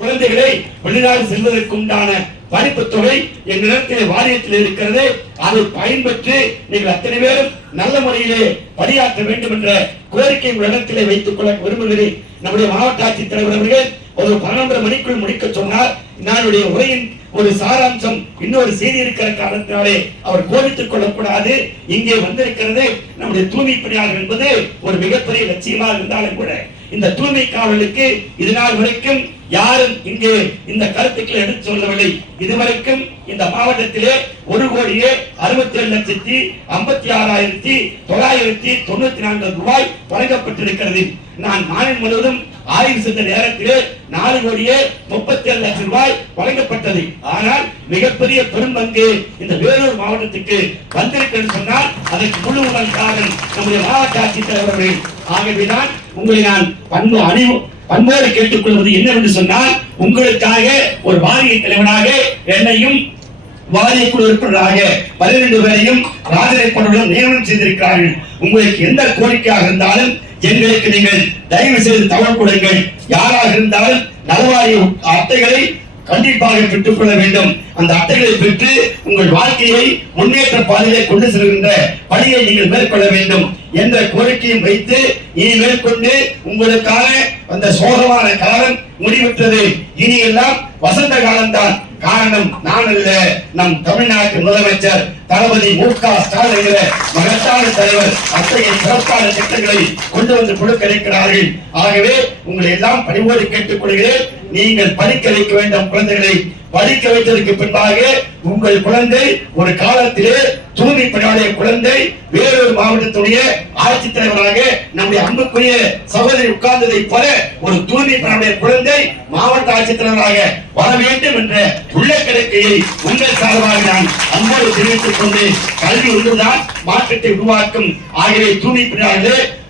குழந்தைகளை வெளிநாடு செல்வதற்குண்டான படிப்பு தொகை எங்களிடத்தில் வாரியத்தில் இருக்கிறது. அதை பயன்பெற்று நீங்கள் அத்தனை பேரும் நல்ல முறையிலே பணியாற்ற வேண்டும் என்ற கோரிக்கை உங்களிடத்திலே வைத்துக் கொள்ள விரும்புகிறேன். நம்முடைய மாவட்ட ஆட்சித்தலைவர் அவர்கள் ஒரு பன்னெண்டரை மணிக்குள் முடிக்க சொன்னார். நானுடைய உரையின் ஒரு சாராம்சம் இன்னொரு செய்தி இருக்கிற காரணத்தினாலே அவர் கோபித்துக் கொள்ளக்கூடாது. இங்கே வந்திருக்கிறது நம்முடைய தூய்மை பணியாளர் என்பது ஒரு மிகப்பெரிய லட்சியமாக இருந்தாலும் கூட. இந்த தூய்மை காவலுக்கு இது நாள் வரைக்கும் யாரும் இங்கே இந்த கருத்துக்களை எடுத்து சொல்லவில்லை. இதுவரைக்கும் இந்த மாவட்டத்திலே ஒரு கோடியே அறுபத்தி ஏழு லட்சத்தி ஐம்பத்தி ஆறாயிரத்தி தொள்ளாயிரத்தி தொண்ணூத்தி நான்கு ரூபாய் வழங்கப்பட்டிருக்கிறது. நான் மாநிலம் முழுவதும் ஆய்வு செய்த நேரத்திலே நாலு கோடியே முப்பத்தி ஏழு லட்சம் ரூபாய் வழங்கப்பட்டது. ஆனால் மிகப்பெரிய பெரும்பங்கு இந்த வேலூர் மாவட்டத்துக்கு வந்திருக்கிறது சொன்னால் அதற்கு முழு முதல் காரணம் நம்முடைய மாவட்ட ஆட்சித்தலைவர்கள் ஆகவேதான் உங்களை நான் பண்பு அணிவு பண்போடு கேட்டுக்கொள்வது என்னவென்று சொன்னால் உங்களுக்காக ஒரு வாரிய தலைவனாக என்னையும் வாரிய குழு உறுப்பினராக பன்னிரண்டு பேரையும் ராஜரை நியமனம் செய்திருக்கிறார்கள். உங்களுக்கு எந்த கோரிக்கையாக இருந்தாலும் எங்களுக்கு நீங்கள் தயவு செய்து தவறு கொடுங்கள். யாராக இருந்தாலும் நலவாரிய அட்டைகளை கண்டிப்பாக பெற்றுக் கொள்ள வேண்டும். அந்த அட்டைகளை பெற்று உங்கள் வாழ்க்கையை முன்னேற்ற பாதையை கொண்டு செல்கின்ற பணியை நீங்கள் மேற்கொள்ள வேண்டும் என்ற கோரிக்கையும் வைத்து இனி மேற்கொண்டு உங்களுக்கான அந்த சோகமான காலம் முடிவுற்றது. இனி எல்லாம் வசந்த காலம்தான். காரணம் நான் அல்ல நம் தமிழ்நாட்டு முதலமைச்சர் தளபதி மு க ஸ்டாலின் என்கிற மகத்தான தலைவர் அத்தகைய சிறப்பான திட்டங்களை கொண்டு வந்து கொடுக்க இருக்கிறார்கள் ஆகவே உங்களை எல்லாம் பணிவோடு கேட்டுக் கொள்கிறேன். நீங்கள் படிக்க வைக்க வேண்டும் குழந்தைகளை. படிக்க வைத்ததற்கு பின்பாக உங்கள் குழந்தை ஒரு காலத்திலே தூய்மை பணியாளர் குழந்தை வேறொரு மாவட்டத்துடைய ஆட்சித்தலைவராக நம்முடைய அன்புக்குரிய சகோதரி உட்கார்ந்ததை போல ஒரு தூய்மை பணியாளர் குழந்தை மாவட்ட வர வேண்டும் என்ற உள்ள கிடக்கையை உங்கள் சார்பாக நான் அன்போடு தெரிவித்துக் கொண்டு கல்வி ஒன்றுதான் மாற்றத்தை உருவாக்கும் ஆகியவை தூய்மை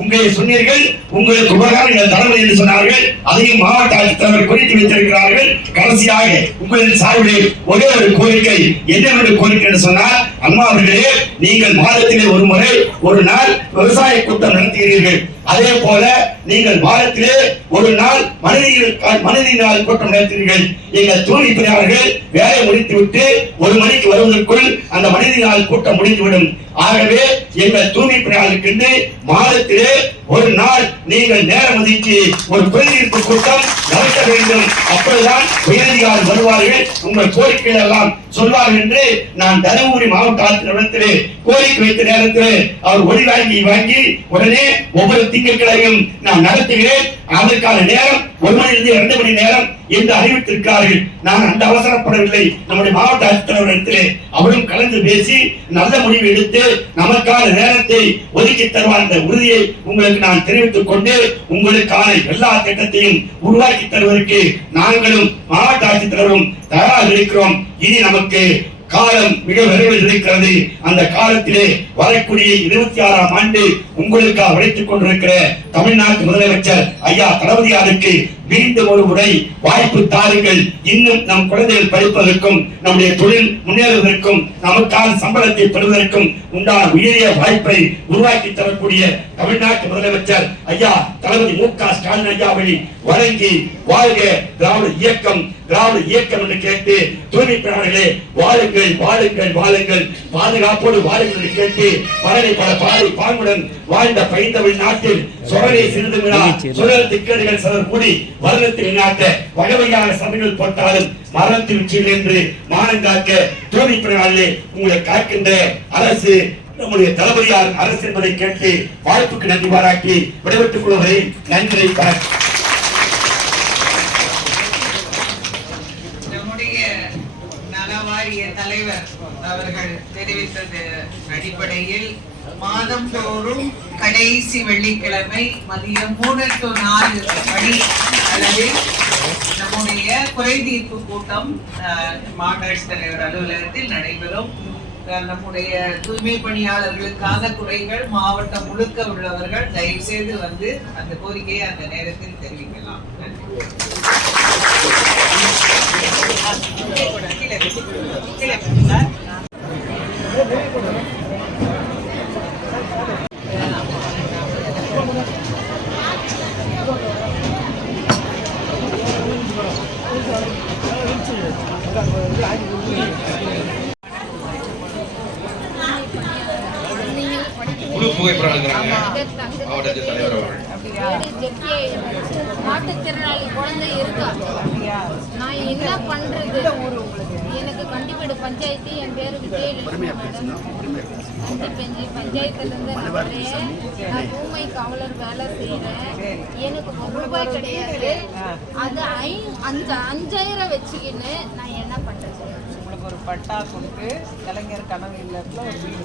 உங்களை சொன்னீர்கள். உங்களுக்கு உபகாரங்கள் தலைமை என்று சொன்னார்கள். அதையும் மாவட்ட ஆட்சித்தலைவர் குறித்து வைத்திருக்கிறார்கள். கடைசியாக உங்களின் சார்பில் ஒரே ஒரு கோரிக்கை என்னவென்று கோரிக்கை என்று சொன்னால் அம்மா அவர்களே நீங்கள் மாதத்திலே ஒரு முறை ஒரு நாள் விவசாய கூட்டம் நடத்துகிறீர்கள். அதே போல நீங்கள் வாரத்திலே ஒரு நாள் மனிதர்கள் மனித நாள் கூட்டம் நடத்தினீர்கள் எங்கள் தோழி பணியாளர்கள் வேலை முடித்துவிட்டு ஒரு மணிக்கு வருவதற்குள் அந்த மனித நாள் கூட்டம் முடிந்துவிடும். ஆகவே எங்கள் தூய்மை பணியாளருக்கு மாதத்திலே ஒரு நாள் நீங்கள் நேரம் ஒதுக்கி ஒரு குறைதீர்ப்பு கூட்டம் நடத்த வேண்டும். அப்பொழுதுதான் உயரதிகாரி வருவார்கள். உங்கள் கோரிக்கைகள் எல்லாம் சொல்வார் என்று நான் தருமபுரி மாவட்ட ஆட்சியரிடத்திலே கோரிக்கை வைத்த நேரத்தில் அவர் ஒளி வாங்கி வாங்கி உடனே ஒவ்வொரு திங்கட்கிழமையும் நான் நடத்துகிறேன். அதற்கான நேரம் ஒரு மணிலிருந்து இரண்டு மணி நேரம் என்று அறிவித்திருக்கிறார்கள். நான் அந்த அவசரப்படவில்லை. நம்முடைய மாவட்ட ஆட்சித்தலைவரிடத்திலே அவரும் கலந்து பேசி நல்ல முடிவு எடுத்து நமக்கான நேரத்தை ஒதுக்கி தருவார். என்ற உறுதியை உங்களுக்கு நான் தெரிவித்துக் கொண்டு உங்களுக்கான எல்லா திட்டத்தையும் உருவாக்கி தருவதற்கு நாங்களும் மாவட்ட ஆட்சித்தலைவரும் தயாராக இருக்கிறோம். இனி நமக்கு காலம் மிக விரைவில் இருக்கிறது. அந்த காலத்திலே வரக்கூடிய இருபத்தி ஆறாம் ஆண்டு உங்களுக்காக உழைத்துக் கொண்டிருக்கிற தமிழ்நாட்டு முதலமைச்சர் ஐயா தளபதியாருக்கு மீண்டும் ஒரு முறை வாய்ப்பு தாருங்கள். இன்னும் நம் குழந்தைகள் படிப்பதற்கும் நம்முடைய தொழில் முன்னேறுவதற்கும் நமக்கான சம்பளத்தை பெறுவதற்கும் உண்டான உயரிய வாய்ப்பை உருவாக்கி தரக்கூடிய தமிழ்நாட்டு முதலமைச்சர் ஐயா தளபதி மு க ஸ்டாலின் ஐயாவை வழங்கி வாழ்க திராவிட இயக்கம் திராவிட இயக்கம் என்று கேட்டு தூய்மை பணியாளர்களே வாழுங்கள் வாழுங்கள் வாழுங்கள். பாதுகாப்போடு வாழுங்கள் என்று கேட்டு பழனி பல பாதை பாங்குடன் வாழ்ந்த பைந்தமிழ் நாட்டில் சொரனை சிறிது விழா சுழல் திக்கடிகள் சிலர் கூடி வருடத்தில் நாட்ட வகவையான சபைகள் போட்டாலும் மரணத்தில் உச்சியில் என்று மானங்காக்க தூய்மை பணியாளர்களே உங்களை காக்கின்ற அரசு நம்முடைய தளபதியார் அரசு என்பதை கேட்டு வாய்ப்புக்கு நன்றி பாராட்டி விடைபெற்றுக் கொள்வதை நன்றி வணக்கம் நம்முடைய நலவாரிய தலைவர் அவர்கள் தெரிவித்தது அடிப்படையில் மாதந்தோறும் கடைசி வெள்ளிக்கிழமை மதியம் மூணு டு நாலு மணி அளவில் நம்முடைய குறைதீர்ப்பு கூட்டம் அஹ், தலைவர் அலுவலகத்தில் நடைபெறும். நம்முடைய தூய்மை பணியாளர்களுக்கான குறைகள் மாவட்டம் முழுக்க உள்ளவர்கள் தயவு செய்து வந்து அந்த கோரிக்கையை அந்த நேரத்தில் தெரிவிக்கலாம். நன்றி குழு புகைப்படம் எடுக்கிறாங்க மாவட்ட தலைவர் அவர்கள் மாற்றுத்திறனாளி குழந்தை இருக்கா? நான் என்ன பண்றது? எனக்கு கண்டிப்பேடு பஞ்சாயத்து என் பேரு விஜயலட்சுமி மேடம். கண்டிப்பெஞ்சி பஞ்சாயத்துல இருந்து நான் ஊமை காவலர் வேலை செய்யறேன் எனக்கு ஒரு ரூபாய் கிடையாது. அது ஐ அஞ்சாயிரம் வச்சுக்கின்னு நான் என்ன பண்றது? உங்களுக்கு ஒரு பட்டா கொடுத்து கலைஞர் கனவு இல்லத்துல ஒரு வீடு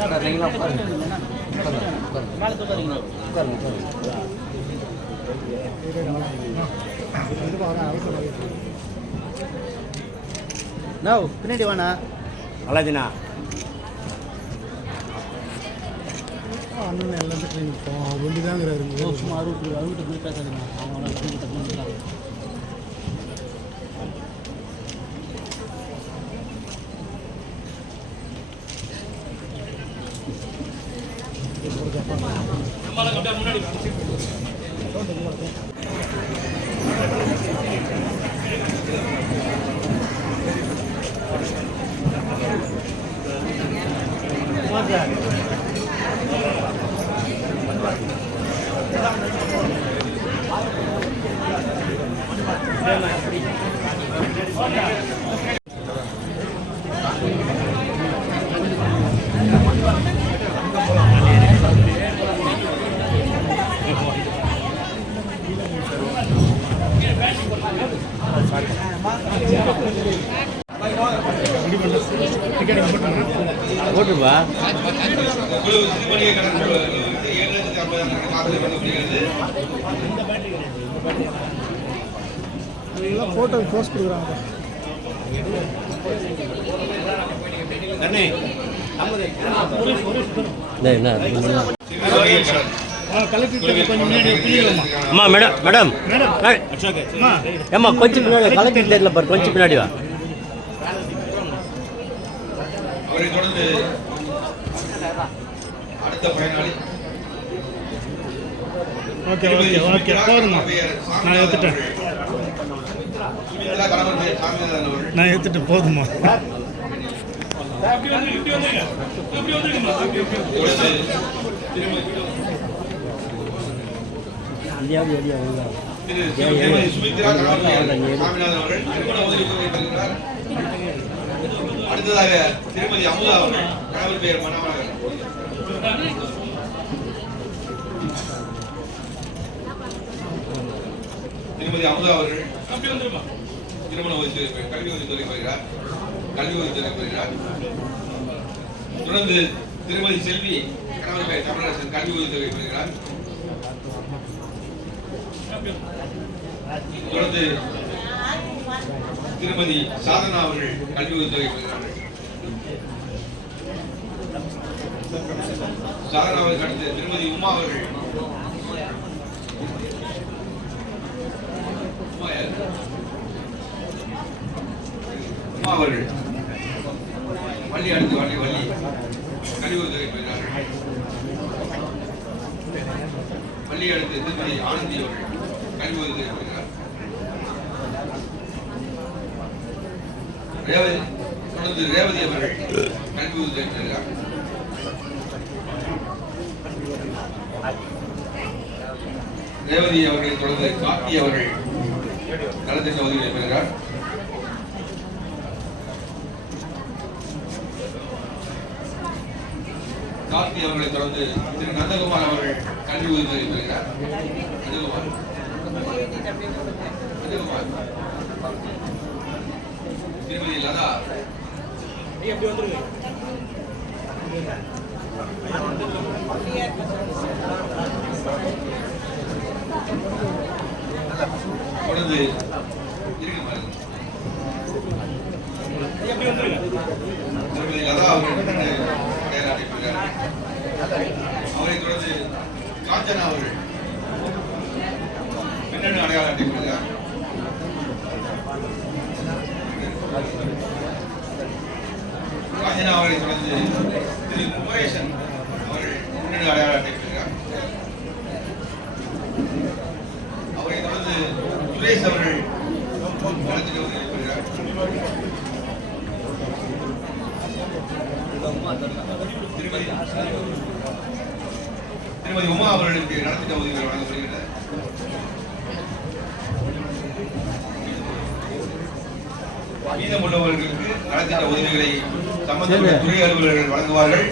தான் ஏற்பாடு சரி நோ பின்னாடி வாண்ணா அழகுனா அண்ணன் எல்லாம் ட்ரெயின் போவோம் ஒண்டிதாங்கிறாரு சும்மா அறுபது அறுபது போய் பேசாதீங்க. அவங்க Yeah. கலெக்டர் கொஞ்சம் முன்னாடி பிள்ளைங்களா அம்மா மேடம் மேடம். ஏம்மா கொஞ்சம் பின்னாடி கலெக்டர் தெரியல பாரு கொஞ்சம் பின்னாடி வா. அவரை தொடர்ந்து அடுத்த பயனாளி. ஓகே ஓகே ஓகே போதுமா? நான் அவர்கள். நான் ஏற்றுட்டேன் போதுமா? அடுத்ததாக திருமதி அமுதா அவர்கள். கணவர் பெயர் மனோகரன் திருமதி அமுதா அவர்கள் திருமண உதவித்துறை கல்வி உதவித்துறை தொகை பெறுகிறார் கல்வி உதவித்துறை தொகை பெறுகிறார் தொடர்ந்து திருமதி செல்வி கணவர் தமிழரசன் கல்வி உதவி தொகை பெறுகிறார் தொடர்ந்து திருமதி சாதனா அவர்கள் கல்வி உதவித்துறை பெறுகிறார்கள் சாதனா அவர்களுக்கு அடுத்து திருமதி உமா அவர்கள். உமா அவர்கள். வள்ளி அடுத்து வள்ளி வள்ளி. கழிவுத்துறை உதவி வள்ளி அடுத்து திருமதி ஆனந்தி அவர்கள். கழிவுத்துறை உதவி ரேவதி தொடர்ந்து ரேவதி அவர்கள் கல்வி உதவி பெறுகிறார் ரேவதி அவர்களை தொடர்ந்து கார்த்தி அவர்கள் நலத்திட்ட உதவிகளை பெறுகிறார். கார்த்தி அவர்களை தொடர்ந்து திரு நந்தகுமார் அவர்கள் கல்வி உதவி பெறுகிறார். நந்தகுமார். நந்தகுமார். திருமதி லதா. எப்படி இருக்கு பாருங்க. திருமதி லதா அவர்கள் பின்னணி அடையாள தொடர்ந்து காஞ்சனா அவர்கள் பின்னணி அடையாள அட்டை பெறுகிறார். காஞ்சனா அவரை தொடர்ந்து திரு குமரேசன் அவர்கள் அடையாள அட்டை பெறுகிறார். அவரை தொடர்ந்து சுரேஷ் அவர்கள். திருமதி உமா அவர்களுக்கு நலத்திட்ட உதவிகள் வழங்கப்படுகிறது மீதமுள்ளவர்களுக்கு நலத்திட்ட உதவிகளை சம்பந்தப்பட்ட துறை அலுவலர்கள் வழங்குவார்கள்.